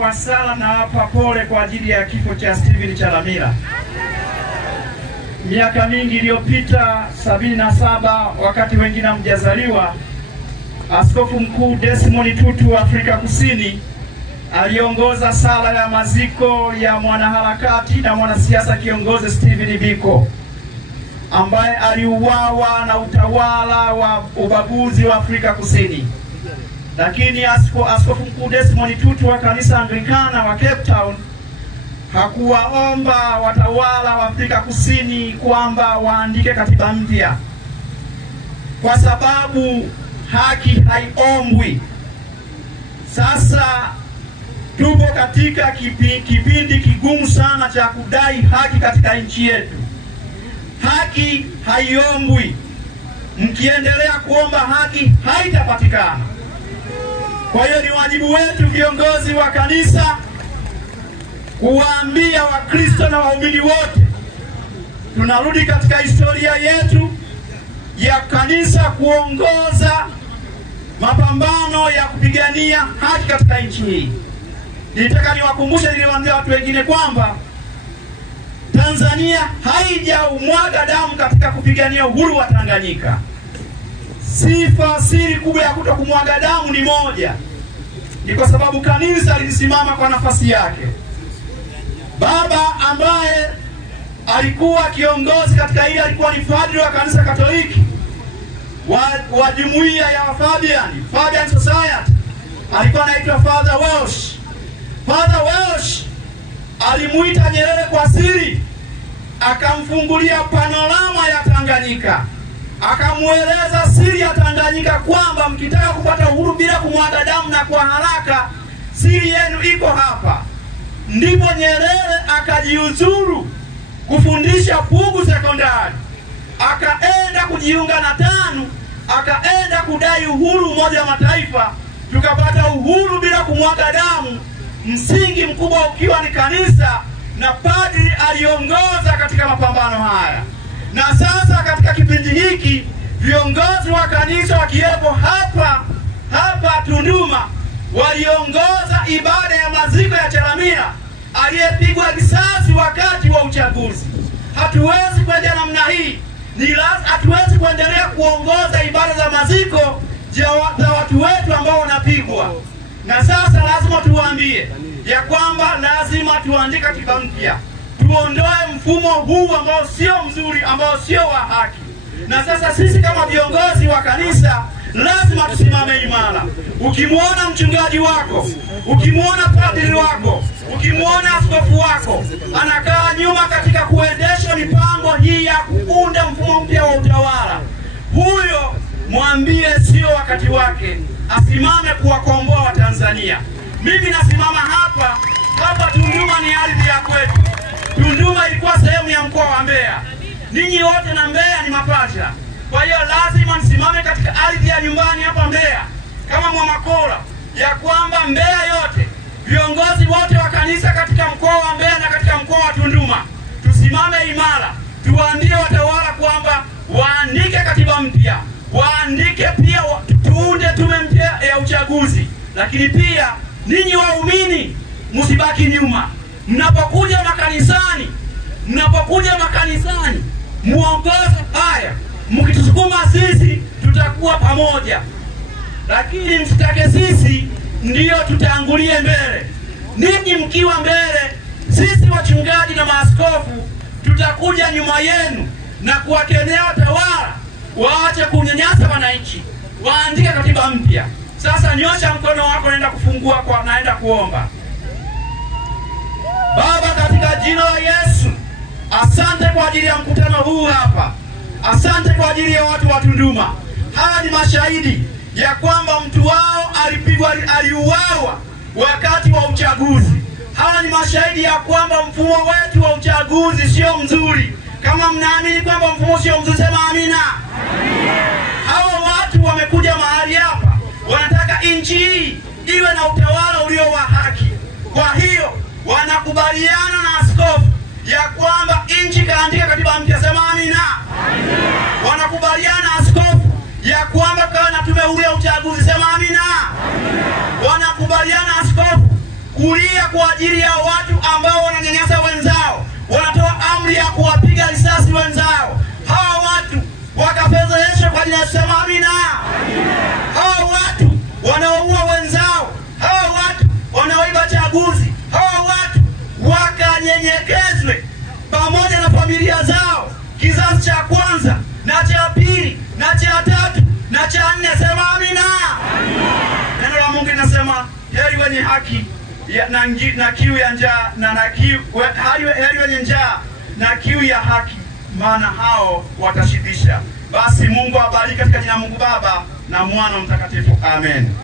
Kwa sala na wapa pole kwa ajili ya kifo cha Steven Chalamila. Miaka mingi iliyopita 77, wakati wengine hamjazaliwa, Askofu Mkuu Desmond Tutu wa Afrika Kusini aliongoza sala ya maziko ya mwanaharakati na mwanasiasa kiongozi Steven Biko, ambaye aliuawa na utawala wa ubaguzi wa Afrika Kusini. Lakini Askofu Mkuu Desmond Tutu wa kanisa Anglikana wa Cape Town hakuwaomba watawala wa Afrika Kusini kwamba waandike katiba mpya, kwa sababu haki haiombwi. Sasa tupo katika kipindi kigumu sana cha kudai haki katika nchi yetu. Haki haiombwi. Mkiendelea kuomba haki haitapatikana. Kwa hiyo ni wajibu wetu viongozi wa kanisa kuwaambia Wakristo na waumini wote, tunarudi katika historia yetu ya kanisa kuongoza mapambano ya kupigania haki katika nchi hii. Nitaka niwakumbushe, niliwaambia watu wengine kwamba Tanzania haijaumwaga damu katika kupigania uhuru wa Tanganyika. Siri kubwa ya kutokumwaga damu ni moja, ni kwa sababu kanisa lilisimama kwa nafasi yake. Baba ambaye alikuwa kiongozi katika hili alikuwa ni padri wa kanisa Katoliki wa jumuiya ya Fabian Society, alikuwa anaitwa Father Welsh. Father Welsh alimuita Nyerere kwa siri, akamfungulia panorama ya Tanganyika, akamueleza siri ya Tanganyika kwamba mkitaka kupata uhuru bila kumwaga damu na kwa haraka, siri yenu iko hapa. Ndipo Nyerere akajiuzuru kufundisha Pugu Sekondari, akaenda kujiunga na TANU, akaenda kudai uhuru Umoja wa Mataifa, tukapata uhuru bila kumwaga damu, msingi mkubwa ukiwa ni kanisa na padri aliongoza katika mapambano haya. Na sasa katika kipindi hiki viongozi wa kanisa wakiwepo hapa Tunduma waliongoza ibada ya maziko ya Chalamila aliyepigwa risasi wakati wa uchaguzi. Hatuwezi kuendelea namna hii. Hatuwezi kuendelea kuongoza ibada za maziko za watu wetu ambao wanapigwa. Na sasa lazima tuwaambie ya kwamba lazima tuandike katiba mpya, tuondoe mfumo huu ambao sio mzuri, ambao sio wa haki. Na sasa sisi kama viongozi wa kanisa lazima tusimame imara. Ukimwona mchungaji wako, ukimwona padri wako, ukimwona askofu wako anakaa nyuma katika kuendesha mipango hii ya kuunda mfumo mpya wa utawala, huyo mwambie sio wakati wake, asimame kuwakomboa Watanzania. Mimi nasimama hapa Tunduma ni ardhi ya kwetu. Tunduma ilikuwa sehemu ya mkoa wa Mbeya. Ninyi wote na Mbeya ni mapacha. Kwa hiyo lazima nisimame katika ardhi ya nyumbani hapa Mbeya kama Mwamakola, ya kwamba Mbeya yote, viongozi wote wa kanisa katika mkoa wa Mbeya na katika mkoa wa Tunduma tusimame imara, tuwaambie watawala kwamba waandike katiba mpya, waandike pia tuunde tume mpya ya uchaguzi. Lakini pia ninyi waumini msibaki nyuma. Mnapokuja makanisani muongoze haya. Mkitusukuma sisi tutakuwa pamoja, lakini msitake sisi ndio tutangulie mbele. Ninyi mkiwa mbele, sisi wachungaji na maaskofu tutakuja nyuma yenu na kuwakemea watawala waache kunyanyasa wananchi, waandike katiba mpya. Sasa nyosha mkono wako, naenda kuomba. Baba, katika jina la Yesu, asante kwa ajili ya mkutano huu hapa. Asante kwa ajili ya watu wa Tunduma. Hawa ni mashahidi ya kwamba mtu wao aliuawa wakati wa uchaguzi. Hawa ni mashahidi ya kwamba mfumo wetu wa uchaguzi sio mzuri. Kama mnaamini kwamba mfumo sio mzuri, sema amina. Hawa watu wamekuja mahali hapa, wanataka nchi hii iwe na utawala ulio wa haki. Kwa hiyo wanakubaliana na askofu ya kwamba nchi kaandika katiba mpya, sema amina. Wanakubaliana na askofu ya kwamba kawa na tume huru ya uchaguzi, sema amina. Wanakubaliana askofu kulia kwa ajili ya watu ambao wananyanyasa wenzao, wanatoa amri ya kuwapiga risasi wenzao. Hawa watu wakafedheheshwa kwa jina la Yesu. Amina. Hawa watu wanaoua wenzao, hawa watu wanaoiba chaguzi, hawa watu wakanyenyekezwe pamoja na familia zao, kizazi cha kwanza na cha pili na cha tatu na cha nne. Sema amina. Neno la Mungu linasema heri wenye haki na kiu ya njaa heri wenye njaa na kiu ya haki, maana hao watashibisha. Basi Mungu awabariki katika jina la Mungu Baba na Mwana Mtakatifu. Amen.